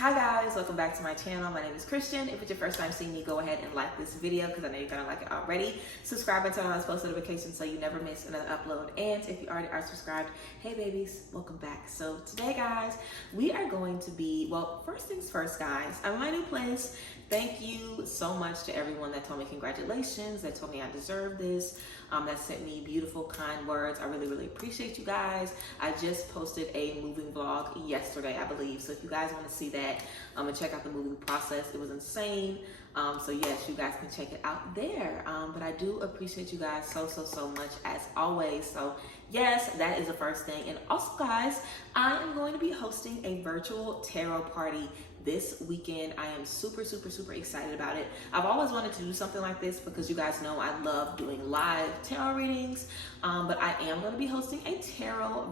Hi guys, welcome back to my channel. My name is Christian. If it's your first time seeing me, go ahead and like this video because I know you're gonna like it already. Subscribe and turn on those post notifications so you never miss another upload. And if you already are subscribed, hey babies, welcome back. So today guys, we are going to be, well, first things first guys, I'm in my new place. Thank you so much to everyone that told me congratulations, that told me I deserve this, that sent me beautiful, kind words. I really appreciate you guys. I just posted a moving vlog yesterday, I believe. So if you guys want to see that and check out the moving process, it was insane. So yes, you guys can check it out there. But I do appreciate you guys so much as always. So yes, that is the first thing. And also guys, I am going to be hosting a virtual tarot party this weekend. I am super excited about it. I've always wanted to do something like this because you guys know I love doing live tarot readings, but I am going to be hosting a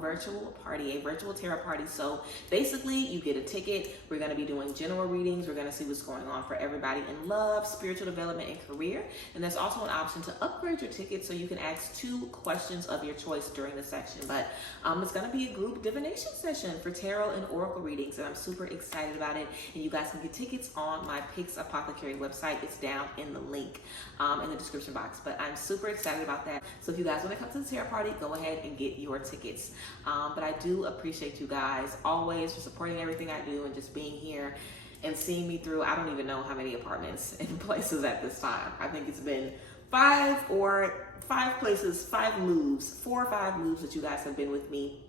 virtual tarot party. So basically you get a ticket. We're going to be doing general readings. We're going to see what's going on for everybody in love, spiritual development, and career. And there's also an option to upgrade your ticket so you can ask 2 questions of your choice during the section. But it's going to be a group divination session for tarot and oracle readings, and I'm super excited about it. And you guys can get tickets on my Pixie Apothecary website. It's down in the link in the description box. But I'm super excited about that. So if you guys want to come to the tarot party, go ahead and get your tickets. But I do appreciate you guys always for supporting everything I do and just being here and seeing me through. I don't even know how many apartments and places at this time. I think it's been 5 or 5 places, 5 moves, 4 or 5 moves that you guys have been with me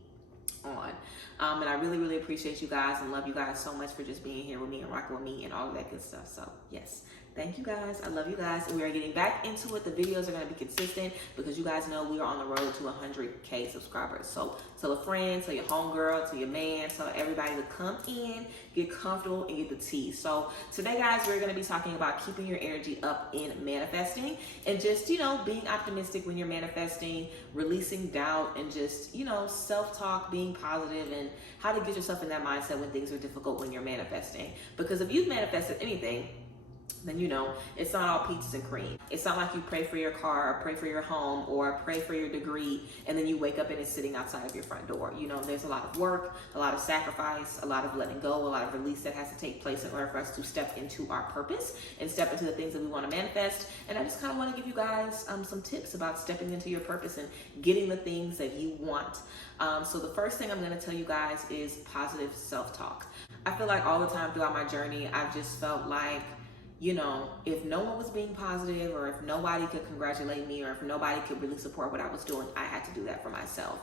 on. And I really appreciate you guys and love you guys so much for just being here with me and rocking with me and all of that good stuff. So yes, thank you guys. I love you guys. And we are getting back into it. The videos are going to be consistent because you guys know we are on the road to 100K subscribers. So tell a friend, tell your homegirl, tell your man, tell everybody to come in, get comfortable, and get the tea. So today guys, we're going to be talking about keeping your energy up in manifesting and just, you know, being optimistic when you're manifesting, releasing doubt, and just, you know, self-talk, being positive, and how to get yourself in that mindset when things are difficult when you're manifesting. Because if you've manifested anything, then you know it's not all peaches and cream. It's not like you pray for your car or pray for your home or pray for your degree and then you wake up and it's sitting outside of your front door. You know, there's a lot of work, a lot of sacrifice, a lot of letting go, a lot of release that has to take place in order for us to step into our purpose and step into the things that we want to manifest. And I just kind of want to give you guys some tips about stepping into your purpose and getting the things that you want. So the first thing I'm going to tell you guys is positive self-talk. I feel like all the time throughout my journey, I've just felt like, you know, if no one was being positive or if nobody could congratulate me or if nobody could really support what I was doing, I had to do that for myself.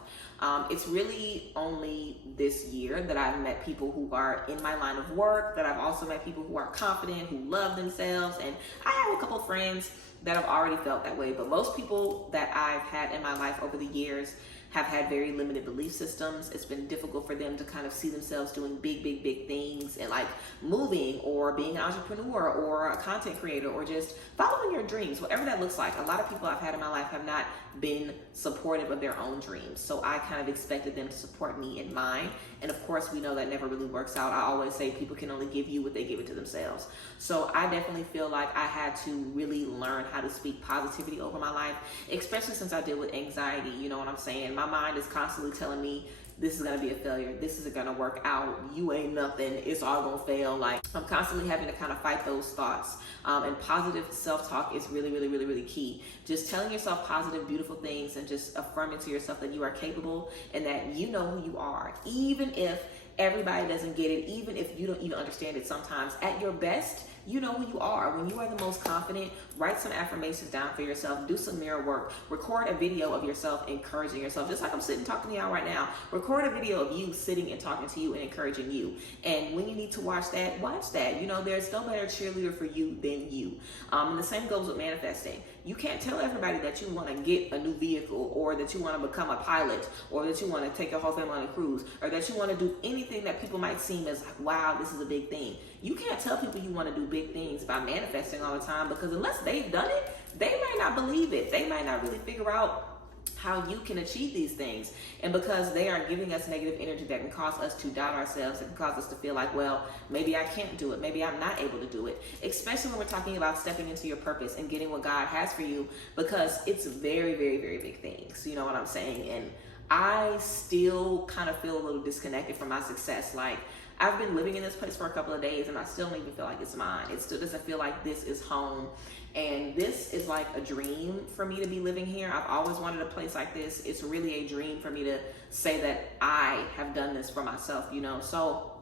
It's really only this year that I've met people who are in my line of work, that I've also met people who are confident, who love themselves. And I have a couple friends that have already felt that way. But most people that I've had in my life over the years have had very limited belief systems. It's been difficult for them to kind of see themselves doing big things and like moving or being an entrepreneur or a content creator or just following your dreams, whatever that looks like. A lot of people I've had in my life have not been supportive of their own dreams. So I kind of expected them to support me in mine. And of course, we know that never really works out. I always say people can only give you what they give it to themselves. So I definitely feel like I had to really learn how to speak positivity over my life, especially since I deal with anxiety. You know what I'm saying? My mind is constantly telling me, this is going to be a failure. This isn't going to work out. You ain't nothing. It's all going to fail. Like, I'm constantly having to kind of fight those thoughts. And positive self-talk is really key. Just telling yourself positive, beautiful things and just affirming to yourself that you are capable and that you know who you are. Even if everybody doesn't get it, even if you don't even understand it sometimes, at your best, you know who you are. When you are the most confident, write some affirmations down for yourself, do some mirror work, record a video of yourself encouraging yourself, just like I'm sitting talking to y'all right now. Record a video of you sitting and talking to you and encouraging you. And when you need to watch that, watch that. You know, there's no better cheerleader for you than you. And the same goes with manifesting. You can't tell everybody that you want to get a new vehicle or that you want to become a pilot or that you want to take your whole family on a cruise or that you want to do anything that people might seem as like, wow, this is a big thing. You can't tell people you want to do big things by manifesting all the time because unless they've done it, they might not believe it. They might not really figure out how you can achieve these things. And because they are giving us negative energy that can cause us to doubt ourselves, it can cause us to feel like, well, maybe I can't do it. Maybe I'm not able to do it. Especially when we're talking about stepping into your purpose and getting what God has for you, because it's very big things. You know what I'm saying? And I still kind of feel a little disconnected from my success. Like, I've been living in this place for a couple of days and I still don't even feel like it's mine. It still doesn't feel like this is home. And this is like a dream for me to be living here. I've always wanted a place like this. It's really a dream for me to say that I have done this for myself, you know. So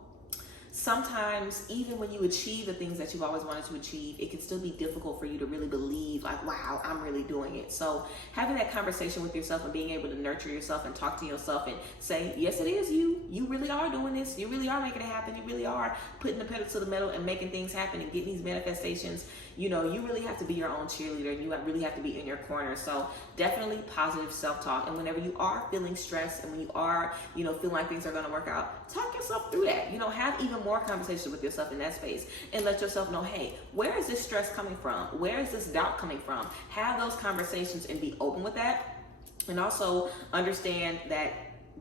sometimes even when you achieve the things that you've always wanted to achieve, it can still be difficult for you to really believe like, wow, I'm really doing it. So having that conversation with yourself and being able to nurture yourself and talk to yourself and say, yes, it is you. You really are doing this. You really are making it happen. You really are putting the pedal to the metal and making things happen and getting these manifestations. You know, you really have to be your own cheerleader and you really have to be in your corner. So definitely positive self-talk. And whenever you are feeling stressed and when you are, you know, feeling like things are going to work out, talk yourself through that. You know, have even more conversations with yourself in that space and let yourself know, hey, where is this stress coming from? Where is this doubt coming from? Have those conversations and be open with that. And also understand that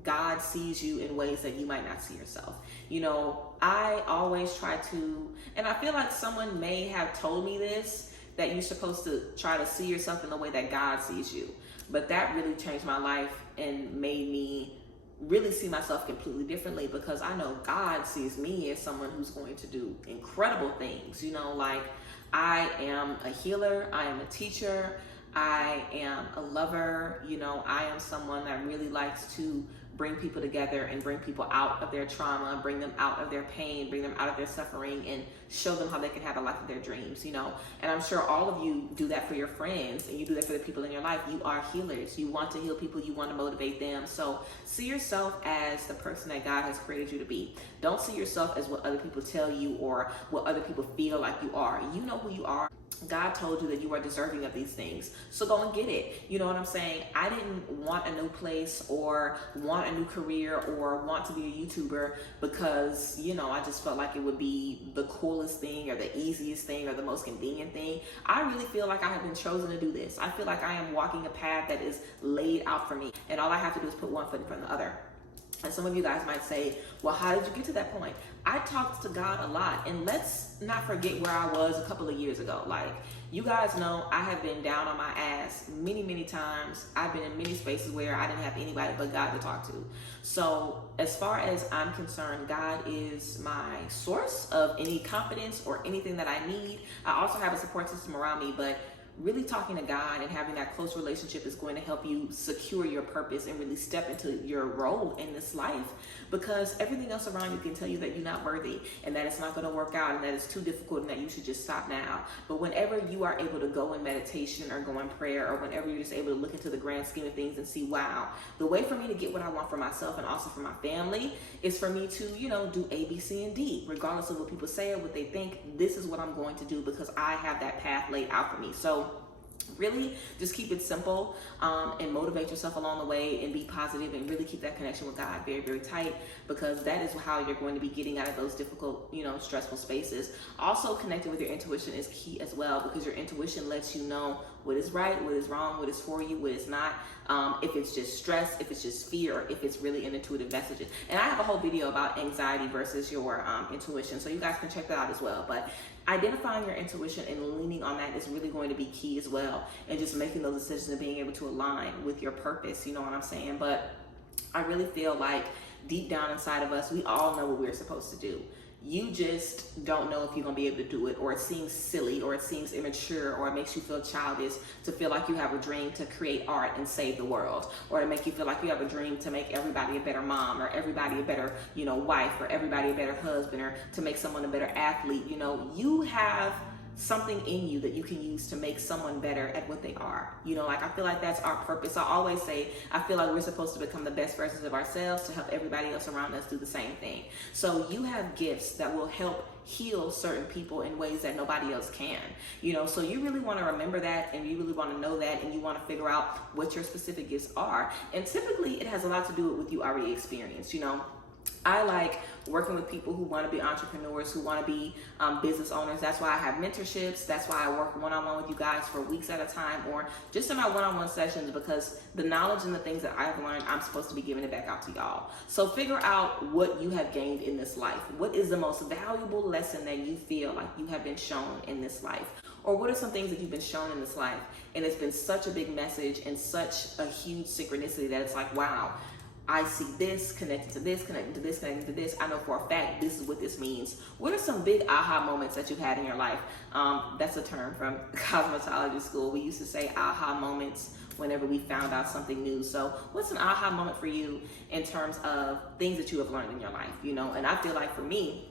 God sees you in ways that you might not see yourself. You know, I always try to, and I feel like someone may have told me this, that you're supposed to try to see yourself in the way that God sees you. But that really changed my life and made me really see myself completely differently, because I know God sees me as someone who's going to do incredible things. You know, like I am a healer, I am a teacher, I am a lover, you know, I am someone that really likes to bring people together and bring people out of their trauma, bring them out of their pain, bring them out of their suffering, and show them how they can have a life of their dreams, you know. And I'm sure all of you do that for your friends and you do that for the people in your life. You are healers. You want to heal people. You want to motivate them. So see yourself as the person that God has created you to be. Don't see yourself as what other people tell you or what other people feel like you are. You know who you are. God told you that you are deserving of these things. So go and get it. You know what I'm saying? I didn't want a new place or want a new career or want to be a YouTuber because, you know, I just felt like it would be the coolest thing or the easiest thing or the most convenient thing. I really feel like I have been chosen to do this. I feel like I am walking a path that is laid out for me, and all I have to do is put one foot in front of the other. And some of you guys might say, well, how did you get to that point? I talked to God a lot, and let's not forget where I was a couple of years ago. Like, you guys know I have been down on my ass many, many times. I've been in many spaces where I didn't have anybody but God to talk to. So as far as I'm concerned, God is my source of any confidence or anything that I need. I also have a support system around me, but really talking to God and having that close relationship is going to help you secure your purpose and really step into your role in this life, because everything else around you can tell you that you're not worthy and that it's not going to work out and that it's too difficult and that you should just stop now. But whenever you are able to go in meditation or go in prayer, or whenever you're just able to look into the grand scheme of things and see, wow, the way for me to get what I want for myself and also for my family is for me to, you know, do A, B, C, and D, regardless of what people say or what they think. This is what I'm going to do because I have that path laid out for me. So really just keep it simple and motivate yourself along the way and be positive and really keep that connection with God very, very tight, because that is how you're going to be getting out of those difficult, you know, stressful spaces. Also, connecting with your intuition is key as well, because your intuition lets you know what is right, what is wrong, what is for you, what is not, if it's just stress, if it's just fear, or if it's really an intuitive messages. And I have a whole video about anxiety versus your intuition, so you guys can check that out as well. But identifying your intuition and leaning on that is really going to be key as well, and just making those decisions and being able to align with your purpose, you know what I'm saying? But I really feel like deep down inside of us, we all know what we're supposed to do. You just don't know if you're gonna be able to do it, or it seems silly, or it seems immature, or it makes you feel childish to feel like you have a dream to create art and save the world, or to make you feel like you have a dream to make everybody a better mom, or everybody a better, you know, wife, or everybody a better husband, or to make someone a better athlete. You know, you have something in you that you can use to make someone better at what they are. You know, like I feel like that's our purpose. I always say, I feel like we're supposed to become the best versions of ourselves to help everybody else around us do the same thing. So you have gifts that will help heal certain people in ways that nobody else can, you know. So you really want to remember that, and you really want to know that, and you want to figure out what your specific gifts are. And typically it has a lot to do with what you already experienced, you know. I like working with people who want to be entrepreneurs, who want to be business owners. That's why I have mentorships. That's why I work one-on-one with you guys for weeks at a time, or just in my one-on-one sessions, because the knowledge and the things that I've learned, I'm supposed to be giving it back out to y'all. So figure out what you have gained in this life. What is the most valuable lesson that you feel like you have been shown in this life? Or what are some things that you've been shown in this life, and it's been such a big message and such a huge synchronicity that it's like, wow, I see this connected to this, connected to this, connected to this. I know for a fact this is what this means. What are some big aha moments that you've had in your life? That's a term from cosmetology school. We used to say aha moments whenever we found out something new. So what's an aha moment for you in terms of things that you have learned in your life? You know, and I feel like for me,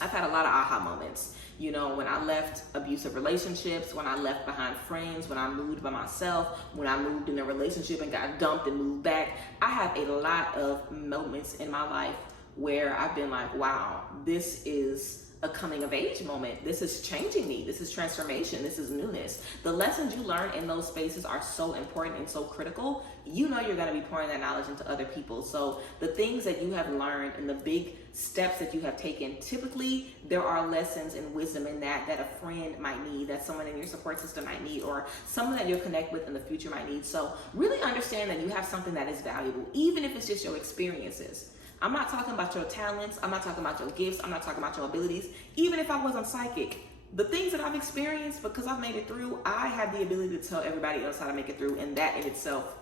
I've had a lot of aha moments. You know, when I left abusive relationships, when I left behind friends, when I moved by myself, when I moved in a relationship and got dumped and moved back, I have a lot of moments in my life where I've been like, wow, this is a coming of age moment. This is changing me. This is transformation. This is newness. The lessons you learn in those spaces are so important and so critical. You know you're going to be pouring that knowledge into other people. So the things that you have learned and the big steps that you have taken, typically there are lessons and wisdom in that a friend might need, that someone in your support system might need, or someone that you'll connect with in the future might need. So really understand that you have something that is valuable, even if it's just your experiences. I'm not talking about your talents. I'm not talking about your gifts. I'm not talking about your abilities. Even if I wasn't psychic, the things that I've experienced, because I've made it through, I have the ability to tell everybody else how to make it through, and that in itself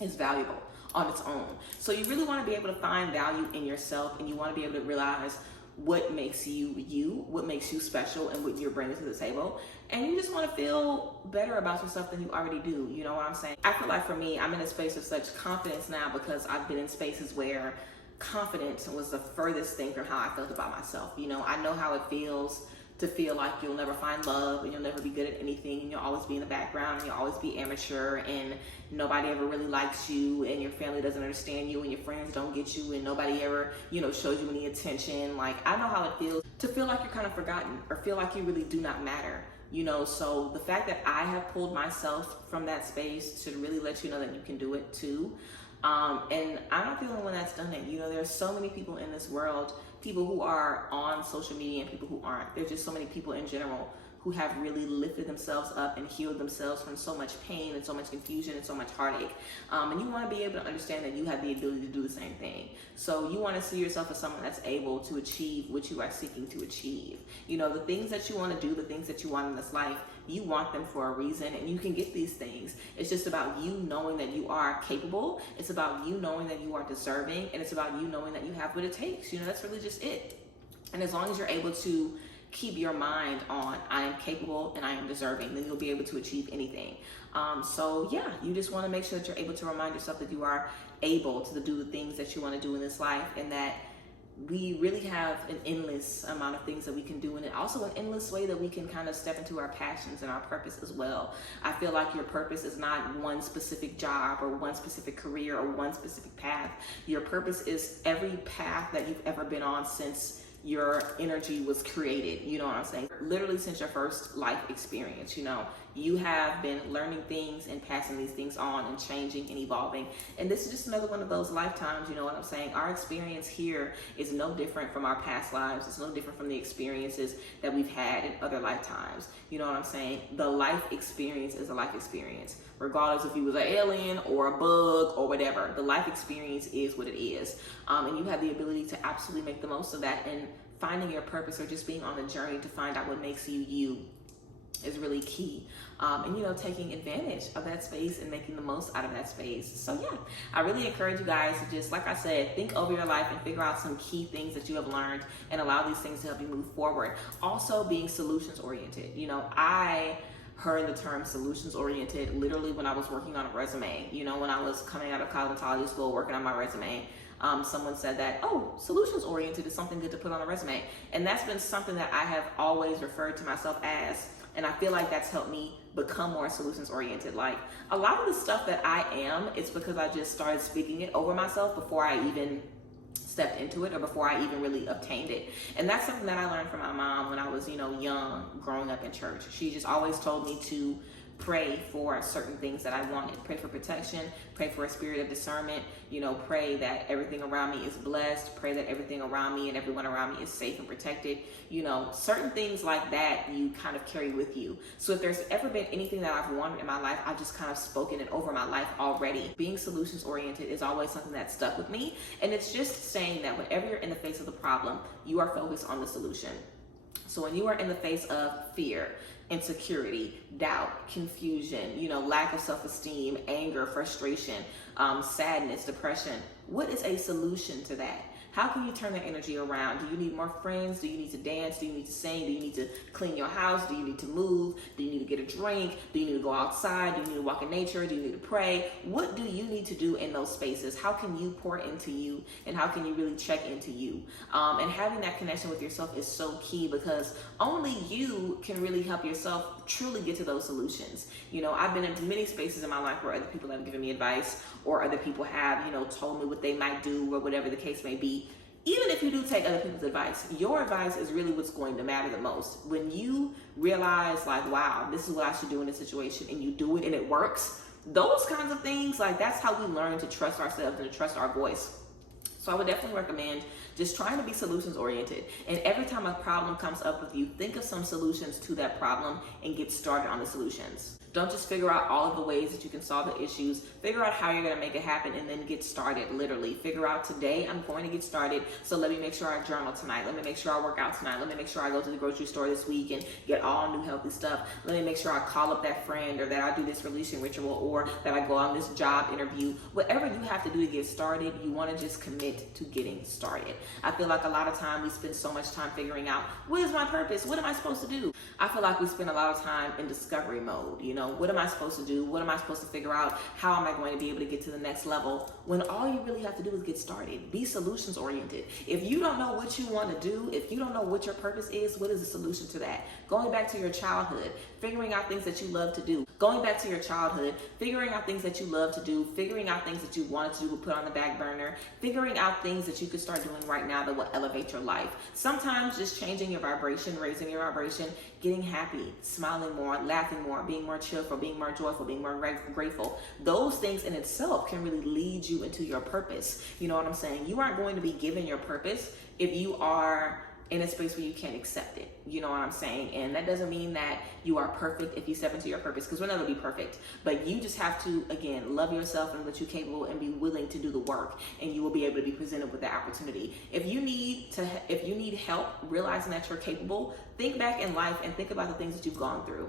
is valuable on its own. So you really want to be able to find value in yourself, and you want to be able to realize what makes you you, what makes you special, and what you're bringing to the table. And you just want to feel better about yourself than you already do. You know what I'm saying? I feel like for me, I'm in a space of such confidence now because I've been in spaces where confidence was the furthest thing from how I felt about myself. You know, I know how it feels to feel like you'll never find love and you'll never be good at anything and you'll always be in the background and you'll always be amateur and nobody ever really likes you and your family doesn't understand you and your friends don't get you and nobody ever, you know, shows you any attention. Like, I know how it feels to feel like you're kind of forgotten or feel like you really do not matter. You know, so the fact that I have pulled myself from that space should really let you know that you can do it too. And I'm not the only one that's done it. You know, there's so many people in this world, people who are on social media and people who aren't. There's just so many people in general who have really lifted themselves up and healed themselves from so much pain and so much confusion and so much heartache. And you want to be able to understand that you have the ability to do the same thing. So you want to see yourself as someone that's able to achieve what you are seeking to achieve. You know, the things that you want to do, the things that you want in this life, you want them for a reason and you can get these things. It's just about you knowing that you are capable. It's about you knowing that you are deserving, and it's about you knowing that you have what it takes. You know, that's really just it. And as long as you're able to keep your mind on I am capable and I am deserving, then you'll be able to achieve anything. So yeah, you just want to make sure that you're able to remind yourself that you are able to do the things that you want to do in this life, and that we really have an endless amount of things that we can do, and also an endless way that we can kind of step into our passions and our purpose as well. I feel like your purpose is not one specific job or one specific career or one specific path. Your purpose is every path that you've ever been on since your energy was created. You know what I'm saying? Literally since your first life experience, you know, you have been learning things and passing these things on and changing and evolving. And this is just another one of those lifetimes, you know what I'm saying? Our experience here is no different from our past lives. It's no different from the experiences that we've had in other lifetimes. You know what I'm saying? The life experience is a life experience. Regardless if you was an alien or a bug or whatever, the life experience is what it is. And you have the ability to absolutely make the most of that, and finding your purpose or just being on the journey to find out what makes you you is really key. And you know, taking advantage of that space and making the most out of that space. So yeah, I really encourage you guys to just, like I said, think over your life and figure out some key things that you have learned and allow these things to help you move forward. Also being solutions oriented. You know, I heard the term solutions oriented literally when I was working on a resume. You know, when I was coming out of cosmetology school working on my resume, someone said that, oh, solutions oriented is something good to put on a resume. And that's been something that I have always referred to myself as. And I feel like that's helped me become more solutions oriented. Like, a lot of the stuff that I am, it's because I just started speaking it over myself before I even stepped into it or before I even really obtained it. And that's something that I learned from my mom when I was, you know, young, growing up in church. She just always told me to pray for certain things that I wanted. Pray for protection, pray for a spirit of discernment, you know, pray that everything around me is blessed, pray that everything around me and everyone around me is safe and protected. You know, certain things like that you kind of carry with you. So if there's ever been anything that I've wanted in my life, I've just kind of spoken it over my life already. Being solutions oriented is always something that stuck with me. And it's just saying that whenever you're in the face of the problem, you are focused on the solution. So when you are in the face of fear, insecurity, doubt, confusion, lack of self-esteem, anger, frustration, sadness, depression, what is a solution to that? How can you turn that energy around? Do you need more friends? Do you need to dance? Do you need to sing? Do you need to clean your house? Do you need to move? Do you need to get a drink? Do you need to go outside? Do you need to walk in nature? Do you need to pray? What do you need to do in those spaces? How can you pour into you, and how can you really check into you? And having that connection with yourself is so key, because only you can really help yourself truly get to those solutions. I've been in many spaces in my life where other people have given me advice, or other people have, told me what they might do, or whatever the case may be. Even if you do take other people's advice, your advice is really what's going to matter the most. When you realize, like, wow, this is what I should do in this situation, and you do it and it works, those kinds of things, like, that's how we learn to trust ourselves and to trust our voice. So I would definitely recommend just trying to be solutions oriented. And every time a problem comes up with you, think of some solutions to that problem and get started on the solutions. Don't just figure out all of the ways that you can solve the issues. Figure out how you're going to make it happen, and then get started. Literally figure out, today I'm going to get started, so let me make sure I journal tonight. Let me make sure I work out tonight. Let me make sure I go to the grocery store this week and get all new healthy stuff. Let me make sure I call up that friend, or that I do this releasing ritual, or that I go on this job interview. Whatever you have to do to get started, you want to just commit to getting started. I feel like a lot of time we spend so much time figuring out, what is my purpose? What am I supposed to do? I feel like we spend a lot of time in discovery mode. What am I supposed to do? What am I supposed to figure out? How am I going to be able to get to the next level? When all you really have to do is get started. Be solutions oriented. If you don't know what you want to do, if you don't know what your purpose is, what is the solution to that? Going back to your childhood, figuring out things that you love to do. Going back to your childhood, figuring out things that you love to do, figuring out things that you wanted to do but put on the back burner, figuring out things that you could start doing right now that will elevate your life. Sometimes just changing your vibration, raising your vibration, getting happy, smiling more, laughing more, being more cheerful, being more joyful, being more grateful. Those things in itself can really lead you into your purpose. You know what I'm saying? You aren't going to be given your purpose if you are in a space where you can't accept it. You know what I'm saying? And that doesn't mean that you are perfect if you step into your purpose, because we'll never be perfect. But you just have to, again, love yourself and what you're capable, and be willing to do the work, and you will be able to be presented with the opportunity. If you need help realizing that you're capable, think back in life and think about the things that you've gone through.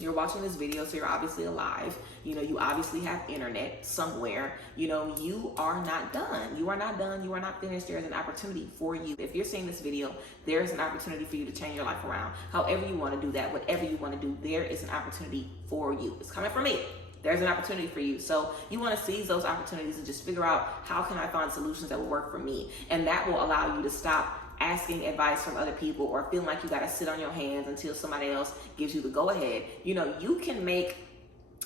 You're watching this video, so you're obviously alive. You obviously have internet somewhere. You are not done. You are not done. You are not finished. There is an opportunity for you. If you're seeing this video, there is an opportunity for you to change your life around. However you want to do that, whatever you want to do, there is an opportunity for you. It's coming from me. There's an opportunity for you. So you want to seize those opportunities and just figure out, how can I find solutions that will work for me? And that will allow you to stop asking advice from other people, or feeling like you got to sit on your hands until somebody else gives you the go ahead. You can make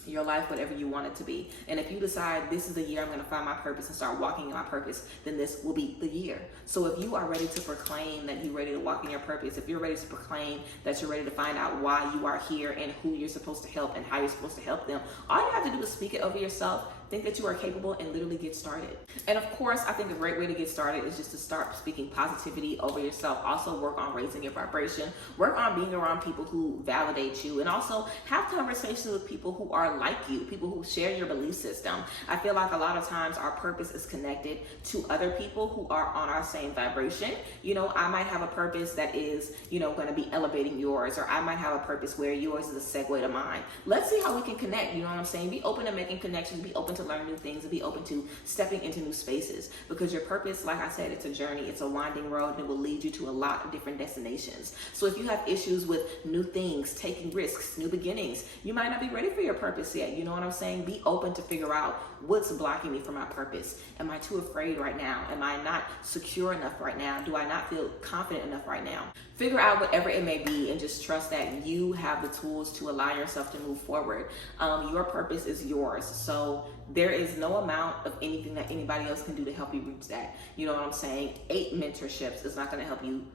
your life whatever you want it to be. And if you decide this is the year I'm going to find my purpose and start walking in my purpose, then this will be the year. So if you are ready to proclaim that you're ready to walk in your purpose, if you're ready to proclaim that you're ready to find out why you are here and who you're supposed to help and how you're supposed to help them, all you have to do is speak it over yourself. Think that you are capable, and literally get started. And of course, I think a great way to get started is just to start speaking positivity over yourself. Also work on raising your vibration. Work on being around people who validate you, and also have conversations with people who are like you, people who share your belief system. I feel like a lot of times our purpose is connected to other people who are on our same vibration. I might have a purpose that is, going to be elevating yours, or I might have a purpose where yours is a segue to mine. Let's see how we can connect. You know what I'm saying? Be open to making connections. Be open to learn new things, and be open to stepping into new spaces, because your purpose, like I said, it's a journey, it's a winding road, and it will lead you to a lot of different destinations. So if you have issues with new things, taking risks, new beginnings, you might not be ready for your purpose yet. You know what I'm saying? Be open to figure out what's blocking me from my purpose. Am I too afraid right now? Am I not secure enough right now? Do I not feel confident enough right now? Figure out whatever it may be, and just trust that you have the tools to allow yourself to move forward. Your purpose is yours. So there is no amount of anything that anybody else can do to help you reach that. You know what I'm saying? 8 mentorships is not going to help you,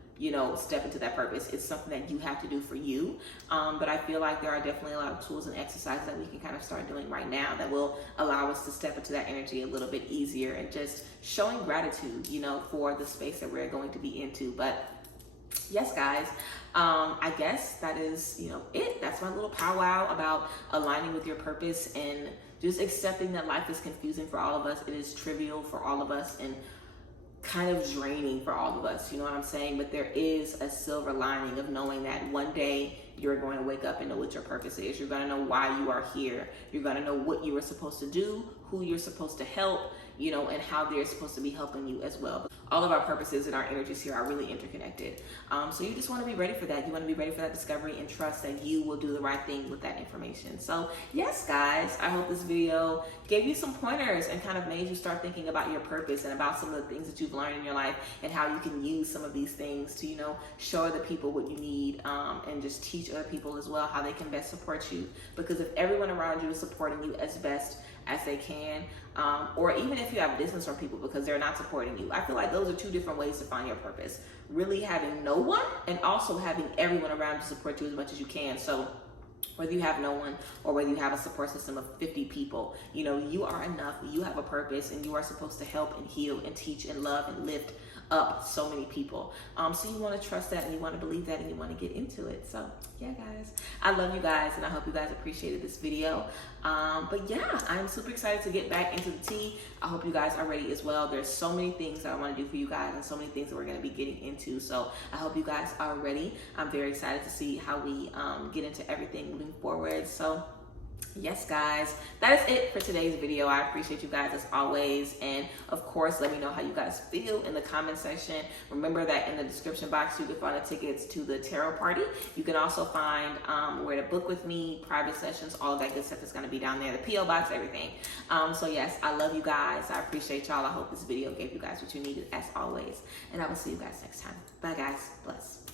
step into that purpose. It's something that you have to do for you. But I feel like there are definitely a lot of tools and exercises that we can kind of start doing right now that will allow us to step into that energy a little bit easier, and just showing gratitude, for the space that we're going to be into. But yes, guys, I guess that is, it. That's my little powwow about aligning with your purpose, and just accepting that life is confusing for all of us. It is trivial for all of us, and kind of draining for all of us, you know what I'm saying? But there is a silver lining of knowing that one day you're going to wake up and know what your purpose is. You're going to know why you are here. You're going to know what you were supposed to do, who you're supposed to help, you know, and how they're supposed to be helping you as well. All of our purposes and our energies here are really interconnected. So you just want to be ready for that. You want to be ready for that discovery and trust that you will do the right thing with that information. So yes, guys, I hope this video gave you some pointers and kind of made you start thinking about your purpose and about some of the things that you've learned in your life and how you can use some of these things to, you know, show other people what you need, and just teach other people as well how they can best support you. Because if everyone around you is supporting you as best as they can, or even if you have distance from people because they're not supporting you, I feel like those are two different ways to find your purpose. Really having no one and also having everyone around to support you as much as you can. So whether you have no one or whether you have a support system of 50 people, you know, you are enough, you have a purpose, and you are supposed to help and heal and teach and love and lift up so many people. So you want to trust that and you want to believe that and you want to get into it. So yeah, guys, I love you guys and I hope you guys appreciated this video. But yeah, I'm super excited to get back into the tea. I hope you guys are ready as well. There's so many things that I want to do for you guys and so many things that we're going to be getting into. So I hope you guys are ready. I'm very excited to see how we get into everything moving forward. So yes, guys, that is it for today's video. I appreciate you guys as always, and of course let me know how you guys feel in the comment section. Remember that in the description box you can find the tickets to the tarot party. You can also find where to book with me, private sessions, all of that good stuff is going to be down there, the PO box, everything. So yes, I love you guys. I appreciate y'all. I hope this video gave you guys what you needed as always, and I will see you guys next time. Bye guys. Bless.